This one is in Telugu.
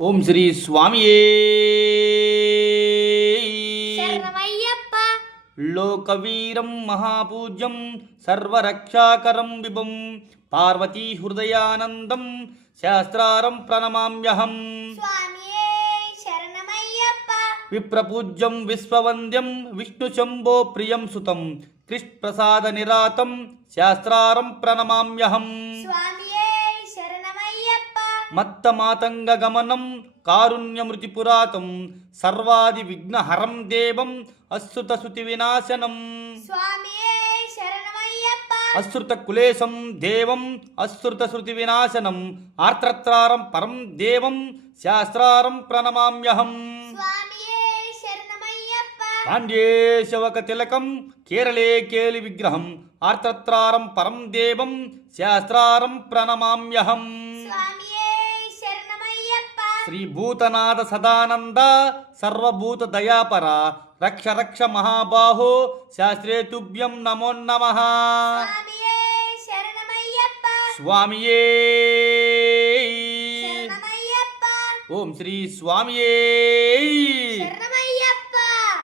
ఓం శ్రీ స్వామియే శరణమయ్యప్ప. లోకవీరం మహాపూజ్యం సర్వరక్షాకరం విభం పార్వతీ హృదయానందం శాస్త్రారం ప్రణమామ్యహం. స్వామియే శరణమయ్యప్ప. విప్రపూజ్యం విశ్వవంద్యం విష్ణుశంభో ప్రియం సుతం కృష్ణప్రసాద నిరాతం శాస్త్రారం ప్రణమామ్యహం. స్వామియే శరణమయ్యప్ప. మత్తమాతంగ గమనం కారుణ్యమృతిపురాతం సర్వాది విఘ్నహరం దేవం అశ్రుతశృతి వినాశనం. స్వామియే శరణమయ్యప్ప. అశ్రుత కులేశం దేవం అశ్రుతశృతి వినాశనం ఆర్త్రత్రారం పరం దేవం శాస్త్రారం ప్రణమామ్యహం. స్వామియే శరణమయ్యప్ప. పాండ్యేశవక తిలకం కేరళే కేలి విగ్రహం ఆర్త్రత్రారం పరం దేవం శాస్త్రారం ప్రణమామ్యహం. స్వామియే శరణమయ్యప్ప. శ్రీ భూతనాథ సదానంద సర్వభూత దయాపర రక్ష రక్ష మహాబాహో శాస్త్రే తుభ్యం నమో నమః. స్వామియే శరణమయ్యప్ప. స్వామియే శరణమయ్యప్ప. ఓం శ్రీ స్వామియే శరణ